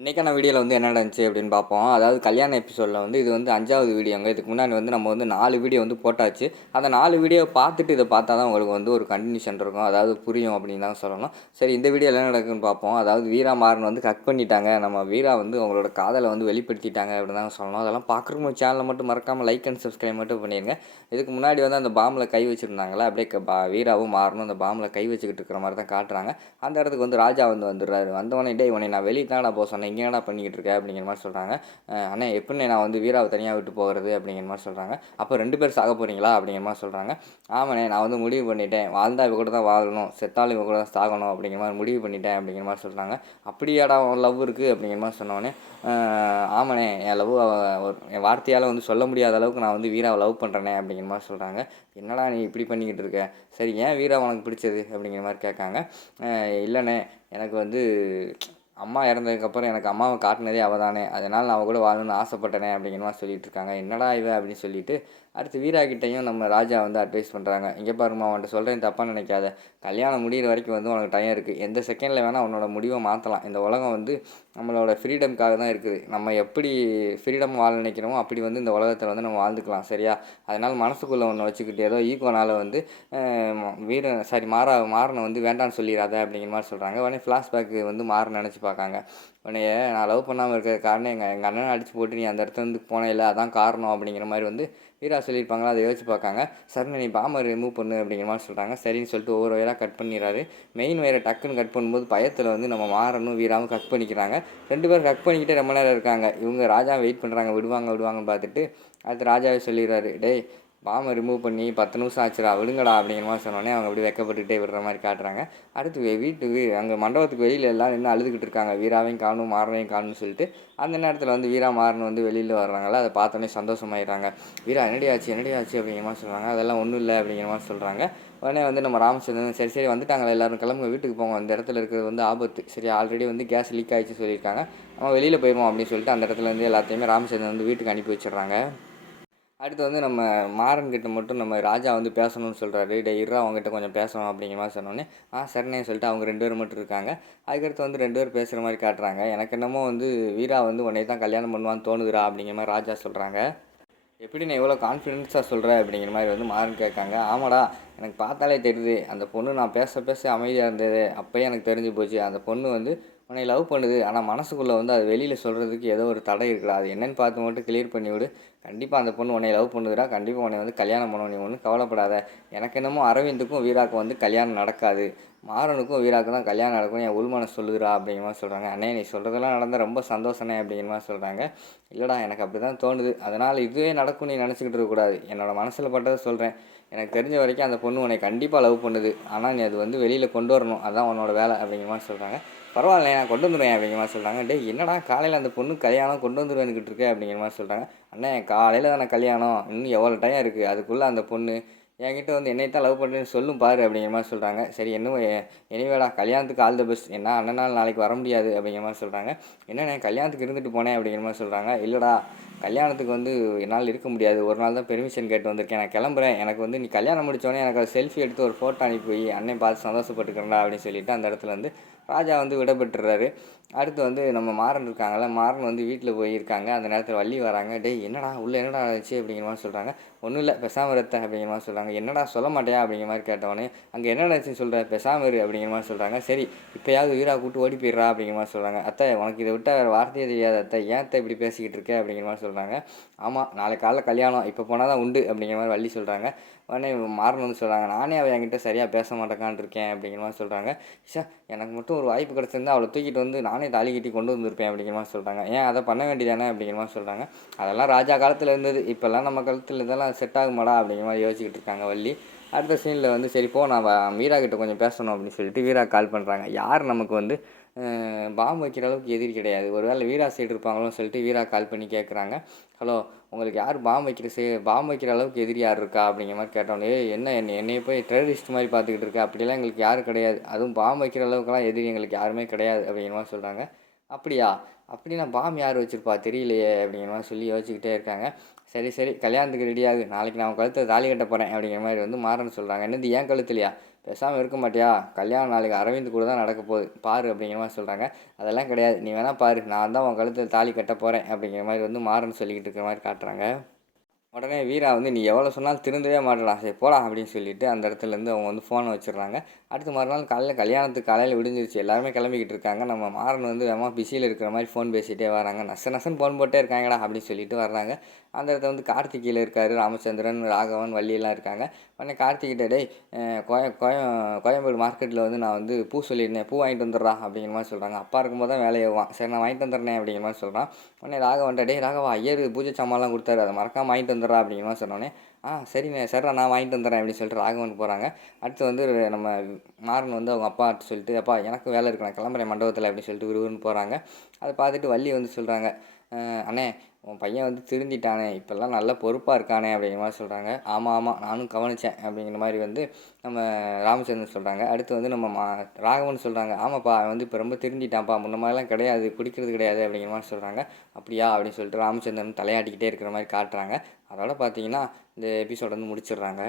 இன்றைக்கான வீடியோவில் வந்து என்ன நடந்துச்சு அப்படின்னு பார்ப்போம். அதாவது கல்யாண எபிசோடில் வந்து இது வந்து 5வது வீடியோங்க. இதுக்கு முன்னாடி வந்து நம்ம வந்து 4 வீடியோ வந்து போட்டாச்சு. அந்த 4 வீடியோ பார்த்துட்டு இதை பார்த்தா தான் உங்களுக்கு வந்து ஒரு கன்டினியூஷன் இருக்கும். அதாவது புரியும் அப்படின்னு தான் சொல்லணும். சரி, இந்த வீடியோவில் என்ன நடக்குதுன்னு பார்ப்போம். அதாவது வீரா மாறன் வந்து கட் பண்ணிட்டாங்க. நம்ம வீரா வந்து அவங்களோட காதலை வந்து வெளிப்படுத்திட்டாங்க அப்படின்னு தான் சொல்லணும். அதெல்லாம் பார்க்குறவங்க சேனலை மட்டும் மறக்காமல் லைக் அண்ட் சப்ஸ்கிரைப் மட்டும் பண்ணிடுங்க. இதுக்கு முன்னாடி வந்து அந்த பாம்பில் கை வச்சுருந்தாங்களா, அப்படியே வீராவும் மாறனும் அந்த பாம்பில் கை வச்சுக்கிட்டு இருக்கிற மாதிரி தான் காட்டுறாங்க. அந்த இடத்துக்கு வந்து ராஜா வந்து வந்துடுறாரு. வந்தவொடனே, டேய் உன்னை நான் வெளியே தானடா போக சொன்னேன், இங்கே என்னடா பண்ணிக்கிட்டு இருக்க அப்படிங்கிற மாதிரி சொல்கிறாங்க. அண்ணே எப்படி நான் வந்து வீராவை தனியாக விட்டு போகிறது அப்படிங்கிற மாதிரி சொல்கிறாங்க. அப்போ 2 பேர் சாக போகிறீங்களா அப்படிங்கிற மாதிரி சொல்கிறாங்க. ஆமாண்ணே, நான் வந்து முடிவு பண்ணிட்டேன், வாழ்ந்தா இவ கூட தான் வாழணும், செத்தாலும் இவ கூட தான் சாகணும் அப்படிங்கிற மாதிரி முடிவு பண்ணிட்டேன் அப்படிங்கிற மாதிரி சொல்கிறாங்க. அப்படியாடா லவ் இருக்குது அப்படிங்கிற மாதிரி சொன்னோடனே, ஆமாண்ணே என் லவ் என் வார்த்தையால் வந்து சொல்ல முடியாத அளவுக்கு நான் வந்து வீராவை லவ் பண்ணுறேனே அப்படிங்கிற மாதிரி சொல்கிறாங்க. என்னடா நீ இப்படி பண்ணிக்கிட்டு இருக்க, சரி ஏன் வீரா உனக்கு பிடிச்சது அப்படிங்கிற மாதிரி கேட்காங்க. இல்லைண்ணே, எனக்கு வந்து அம்மா இறந்ததுக்கப்புறம் எனக்கு அம்மாவை காட்டினதே அவள் தானே, அதனால் நான் அவள் கூட வாழணும்னு ஆசைப்பட்டனே அப்படிங்கிற மாதிரி சொல்லிட்டு இருக்காங்க. என்னடா இவ அப்படின்னு சொல்லிட்டு அடுத்து வீராக்கிட்டையும் நம்ம ராஜா வந்து அட்வைஸ் பண்ணுறாங்க. இங்கே பாருமா, அவன்கிட்ட சொல்கிறேன் தப்பாக நினைக்காத, கல்யாணம் முடிகிற வரைக்கும் வந்து உனக்கு டைம் இருக்குது, எந்த செகண்டில் வேணால் உன்னோட முடிவை மாற்றலாம். இந்த உலகம் வந்து நம்மளோட ஃப்ரீடம்காக தான் இருக்குது. நம்ம எப்படி ஃப்ரீடம் வாழ நினைக்கிறோமோ அப்படி வந்து இந்த உலகத்தில் வந்து நம்ம வாழ்ந்துக்கலாம், சரியா? அதனால் மனசுக்குள்ளே ஒன்று வச்சுக்கிட்டு ஏதோ ஈகோனால் வந்து மாறனை வந்து வேண்டான்னு சொல்லிடாத அப்படிங்கிற மாதிரி சொல்கிறாங்க. உடனே ஃப்ளாஷ்பேக்கு வந்து மாறன் நினச்சி பார்க்காங்க. உடனே நான் லவ் பண்ணாமல் இருக்கிற காரணம் எங்கள் அண்ணனை அடித்து போட்டு நீ அந்த இடத்துல வந்து போனே இல்லை, அதான் காரணம் அப்படிங்கிற மாதிரி வந்து வீரா சொல்லியிருப்பாங்களா, அதை யோசிச்சு பார்க்காங்க. சரிண்ணே, நீ பாம்பை ரிமூவ் பண்ணு அப்படிங்கிற மாதிரி சொல்கிறாங்க. சரின்னு சொல்லிட்டு ஒவ்வொரு வயராக கட் பண்ணிடுறாரு. மெயின் வயரை டக்குன்னு கட் பண்ணும்போது பயத்தில் வந்து நம்ம மாறனும் வீராவும் கட் பண்ணிக்கிறாங்க. 2 பேரும் கட் பண்ணிக்கிட்டே ரொம்ப நேரம் இருக்காங்க. இவங்க ராஜா வெயிட் பண்ணுறாங்க, விடுவாங்கன்னு பார்த்துட்டு அடுத்து ராஜாவே சொல்லிடுறாரு, டேய் பாம்பை ரிமூவ் பண்ணி 10 நிமிஷம் ஆச்சுடா, விடுங்கடா அப்படிங்கிற மாதிரி சொன்னோடனே அவங்க அப்படி வெக்கப்பட்டுக்கிட்டே விடுற மாதிரி காட்டுறாங்க. அடுத்து வீட்டுக்கு அங்கே மண்டபத்துக்கு வெளியில் எல்லாம் நின்று அழுதுகிட்டு இருக்காங்க. வீராவையும் காணும் மாறனையும் காணும்னு சொல்லிட்டு அந்த நேரத்தில் வந்து வீரா மாறன் வந்து வெளியில் வர்றாங்களா, அதை பார்த்தோன்னே சந்தோஷமாயிடுறாங்க. வீரா என்னடி ஆச்சு அப்படிங்கிற மாதிரி சொல்கிறாங்க. அதெல்லாம் ஒன்றும் இல்லை அப்படிங்கிற மாதிரி சொல்கிறாங்க. உடனே வந்து நம்ம ராமச்சந்திரன், சரி வந்துட்டாங்களே எல்லோரும், கிளம்புங்க வீட்டுக்கு போங்க, அந்த இடத்துல இருக்கிறது வந்து ஆபத்து, சரி ஆல்ரெடி வந்து கேஸ் லீக் ஆகிடுச்சு சொல்லியிருக்காங்க, நம்ம வெளியில் போயிடுவோம் அப்படின்னு சொல்லிட்டு அந்த இடத்துல வந்து எல்லாத்தையுமே ராமச்சந்திரன் வந்து வீட்டுக்கு அனுப்பி வச்சிடுறாங்க. அடுத்து வந்து நம்ம மாறன்கிட்ட மட்டும் நம்ம ராஜா வந்து பேசணும்னு சொல்கிறாரு. டே இருறா, அவங்ககிட்ட கொஞ்சம் பேசணும் அப்படிங்கிற மாதிரி சொன்னோன்னே, சரிண்ணே சொல்லிட்டு அவங்க 2 பேர் மட்டும் இருக்காங்க. அதுக்கடுத்து வந்து 2 பேர் பேசுகிற மாதிரி காட்டுறாங்க. எனக்கு என்னமோ வந்து வீரா வந்து உன்னை தான் கல்யாணம் பண்ணுவான்னு தோணுதுரா அப்படிங்கிற மாதிரி ராஜா சொல்கிறாங்க. எப்படி நான் எவ்வளோ கான்ஃபிடென்ஸாக சொல்கிறேன் அப்படிங்கிற மாதிரி வந்து மாறன் கேட்காங்க. ஆமாடா, எனக்கு பார்த்தாலே தெரியுது, அந்த பொண்ணு நான் பேச பேச அமைதியாக இருந்தது அப்போயே எனக்கு தெரிஞ்சு போச்சு, அந்த பொண்ணு வந்து உன்னை லவ் பண்ணுது, ஆனால் மனசுக்குள்ளே வந்து அது வெளியில் சொல்கிறதுக்கு ஏதோ ஒரு தடை இருக்குடா, அது என்னென்னு பார்த்து மட்டும் கிளியர் பண்ணி விடு. கண்டிப்பாக அந்த பொண்ணு உன்னை லவ் பண்ணுதுடா, கண்டிப்பாக உன்னை வந்து கல்யாணம் பண்ணணும், நீ ஒன்றும் கவலைப்படாத. எனக்கு என்னமோ அரவிந்துக்கும் வீராவுக்கும் வந்து கல்யாணம் நடக்காது, மாறனுக்கும் வீராவுக்கு தான் கல்யாணம் நடக்கும், என் உள்மனசு சொல்லுதுடா அப்படிங்கிற மாதிரி சொல்கிறாங்க. அண்ணே, நீ சொல்கிறதெல்லாம் நடந்தால் ரொம்ப சந்தோஷனே அப்படிங்கிற மாதிரி சொல்கிறாங்க. இல்லைடா, எனக்கு அப்படி தான் தோணுது, அதனால் இதுவே நடக்கும் நீ நினச்சிக்கிட்டு இருக்கக்கூடாது, என்னோடய மனசில் பட்டதை சொல்கிறேன். எனக்கு தெரிஞ்ச வரைக்கும் அந்த பொண்ணு உன்னை கண்டிப்பாக லவ் பண்ணுது, ஆனால் நீ அது வந்து வெளியில் கொண்டு வரணும், அதுதான் உன்னோட வேலை அப்படிங்கிற மாதிரி சொல்கிறாங்க. பரவாயில்ல, நான் கொண்டு வந்துடுவேன் அப்படிங்கிற மாதிரி சொல்கிறாங்க. டே என்னடா காலையில் அந்த பொண்ணு கல்யாணம் கொண்டு வந்துடுவேன்னுக்கிட்டு இருக்கேன் அப்படிங்கிற மாதிரி சொல்கிறாங்க. அண்ணே, காலையில் தானே கல்யாணம், இன்னும் எவ்வளோ டைம் இருக்குது, அதுக்குள்ளே அந்த பொண்ணு என்கிட்ட வந்து என்னை தான் லவ் பண்ணுறேன்னு சொல்லும் பாரு அப்படிங்கிற மாதிரி சொல்கிறாங்க. சரி, இன்னும் எனிவேடா, கல்யாணத்துக்கு ஆல் த பெஸ்ட், என்ன அண்ணனால் நாளைக்கு வர முடியாது அப்படிங்கிற மாதிரி சொல்கிறாங்க. என்னண்ணே, கல்யாணத்துக்கு இருந்துட்டு போனேன் அப்படிங்கிற மாதிரி சொல்கிறாங்க. இல்லைடா, கல்யாணத்துக்கு வந்து என்னால் இருக்க முடியாது, ஒரு நாள் தான் பெர்மிஷன் கேட்டு வந்திருக்கேன், நான் கிளம்புறேன், எனக்கு வந்து நீ கல்யாணம் முடித்தோடனே எனக்கு ஒரு செல்ஃபி எடுத்து ஒரு ஃபோட்டோ அனுப்பி அண்ணன் பார்த்து சந்தோஷப்பட்டுக்கிறேன்டா அப்படின்னு சொல்லிவிட்டு அந்த இடத்துல வந்து ராஜா வந்து விடப்பட்டுறாரு. அடுத்து வந்து நம்ம மாறன் இருக்காங்கல்ல, மாறன் வந்து வீட்டில் போயிருக்காங்க. அந்த நேரத்தில் வள்ளி வராங்க. டேய் என்னடா உள்ளே என்னடா ஆச்சு அப்படிங்கிற மாதிரி சொல்கிறாங்க. ஒன்றும் இல்லை, பெசாமல் இருத்த அப்படிங்கிற மாதிரி சொல்கிறாங்க. என்னடா சொல்ல மாட்டேயா அப்படிங்கிற மாதிரி கேட்டவொடனே, அங்கே என்ன நடந்துச்சுன்னு சொல்கிற, பெசாமல் இரு அப்படிங்கிற மாதிரி சொல்கிறாங்க. சரி, இப்போயாவது வீரா கூப்பிட்டு ஓடி போயிடுறா அப்படிங்கிற மாதிரி சொல்கிறாங்க. அத்தை, உனக்கு இதை விட்டால் வேறு வார்த்தையே தெரியாது அத்தை, ஏன் அத்தை இப்படி பேசிக்கிட்டு இருக்க அப்படிங்கிற மாதிரி சொல்கிறாங்க. ஆமாம், நாளைக்கு காலைல கல்யாணம், இப்போ போனால் தான் உண்டு அப்படிங்கிற மாதிரி வள்ளி சொல்கிறாங்க. உடனே மாறன் வந்து சொல்கிறாங்க, நானே அவள் என்கிட்ட சரியாக பேச மாட்டேக்கான் இருக்கேன் அப்படிங்கிற மாதிரி சொல்கிறாங்க. எனக்கு மட்டும் ஒரு வாய்ப்பு கிடச்சிருந்தா அவளை தூக்கிட்டு வந்து நானே தாலி கட்டி கொண்டு வந்திருப்பேன் அப்படிங்கிற மாதிரி சொல்கிறாங்க. ஏன் அதை பண்ண வேண்டியதானே அப்படிங்கிற மாதிரி சொல்கிறாங்க. அதெல்லாம் ராஜா காலத்தில் இருந்தது, இப்போல்லாம் நம்ம காலத்தில் இதெல்லாம் செட் ஆகுமாடா அப்படிங்கிற மாதிரி யோசிச்சுக்கிட்டு இருக்காங்க வள்ளி. அடுத்த சீனில் வந்து சரி போ, நான் வீரா கிட்ட கொஞ்சம் பேசணும் அப்படின்னு சொல்லிட்டு வீரா கால் பண்ணுறாங்க. யார் நமக்கு வந்து பாம்பு வைக்கிற அளவுக்கு எதிரி கிடையாது, ஒரு வேளை வீரா சைடு இருப்பாங்களோன்னு சொல்லிட்டு வீரா கால் பண்ணி கேட்குறாங்க. ஹலோ, உங்களுக்கு யார் பாம்பு வைக்கிற அளவுக்கு எதிரி யார் இருக்கா அப்படிங்கிற மாதிரி கேட்டோன்னே, என்னையை போய் டெரரிஸ்ட் மாதிரி பார்த்துக்கிட்டு இருக்கா, அப்படிலாம் எங்களுக்கு யாரும் கிடையாது, அதுவும் பாம்பு வைக்கிற அளவுக்குலாம் எதிரி எங்களுக்கு யாருமே கிடையாது அப்படிங்கிற மாதிரி சொல்கிறாங்க. அப்படியா, அப்படின்னா பாம்பு யார் வச்சுருப்பா தெரியலையே அப்படிங்கிற மாதிரி சொல்லி யோசிச்சுக்கிட்டே இருக்காங்க. சரி கல்யாணத்துக்கு ரெடியாகு, நாளைக்கு நான் கழுத்தில் தாலி கட்ட போகிறேன் அப்படிங்கிற மாதிரி வந்து மாறன் சொல்கிறாங்க. என்னது ஏன் கழுத்துலையா, பேசாமல் இருக்க மாட்டியா, கல்யாணம் நாளைக்கு அரவிந்த் கூட தான் நடக்க போகுது பாரு அப்படிங்கிற மாதிரி சொல்கிறாங்க. அதெல்லாம் கிடையாது, நீ வேணால் பாரு, நான் தான் உன் கழுத்தில் தாலி கட்ட போகிறேன் அப்படிங்கிற மாதிரி வந்து மாறன் சொல்லிக்கிட்டு இருக்கிற மாதிரி காட்டுறாங்க. உடனே வீரா வந்து நீ எவ்வளோ சொன்னாலும் திருந்தவே மாட்டடா, சரி போடா அப்படின்னு சொல்லிட்டு அந்த இடத்துலேருந்து அவங்க வந்து ஃபோனை வச்சிடுறாங்க. அடுத்து மறுநாள் காலையில் கல்யாணத்துக்கு காலையில் விடிஞ்சிருச்சு, எல்லாருமே கிளம்பிக்கிட்டு இருக்காங்க. நம்ம மாறன் வந்து வேமா பிஸியில் இருக்கிற மாதிரி ஃபோன் பேசிகிட்டே வராங்க. நசன்னு ஃபோன் போட்டே இருக்காங்கடா அப்படின்னு சொல்லிட்டு வர்றாங்க. அந்த இடத்துல வந்து கார்த்திகையில் இருக்கார், ராமச்சந்திரன், ராகவன், வள்ளியெல்லாம் இருக்காங்க. உடனே கார்த்திகிட்ட டேய் கோயம்பேடு மார்க்கெட்டில் வந்து நான் வந்து பூ சொல்லியிருந்தேன், பூ வாங்கிட்டு வந்துடுறா அப்படிங்கிற மாதிரி சொல்கிறாங்க. அப்பா இருக்கும்போது தான் வேலையாவான், சரி நான் வாங்கிட்டு வந்துடுறேன் அப்படிங்கிற மாதிரி சொல்கிறான். உடனே ராகவன்ட்ட டேய் ராகவா, ஐயர் பூஜை சாமான்லாம் கொடுத்தாரு, அதை மறக்காமல் வாங்கிட்டு வந்துடுறா அப்படிங்கிற மாதிரி சொன்னோன்னே சரிண்ணே சரிடா நான் வாங்கிட்டு வந்துடுறேன் அப்படின்னு சொல்லிட்டு ராகவன் போகிறாங்க. அடுத்து வந்து நம்ம மாறன் வந்து அவங்க அப்பாட்ட சொல்லிட்டு அப்பா எனக்கு வேலை இருக்கு, நான் கிளம்புறேன் மண்டபத்தில் அப்படின்னு சொல்லிட்டு விறுவிறுன்னு போகிறாங்க. அதை பார்த்துட்டு வள்ளி வந்து சொல்கிறாங்க, அண்ணே உன் பையன் வந்து திருந்திட்டானே, இப்போல்லாம் நல்ல பொறுப்பாக இருக்கானே அப்படிங்கிற மாதிரி சொல்கிறாங்க. ஆமாம் ஆமாம் நானும் கவனித்தேன் அப்படிங்கிற மாதிரி வந்து நம்ம ராமச்சந்திரன் சொல்கிறாங்க. அடுத்து வந்து நம்ம ராகவன் சொல்கிறாங்க, ஆமாப்பா அவன் வந்து இப்போ ரொம்ப திருந்திட்டான்ப்பா, முன்ன மாதிரிலாம் கிடையாது, குடிக்கிறது கிடையாது அப்படிங்கிற மாதிரி சொல்கிறாங்க. அப்படியா அப்படின்னு சொல்லிட்டு ராமச்சந்திரன் தலையாட்டிக்கிட்டே இருக்கிற மாதிரி காட்டுறாங்க. அதோட பார்த்தீங்கன்னா இந்த எபிசோட் வந்து முடிச்சிடுறாங்க.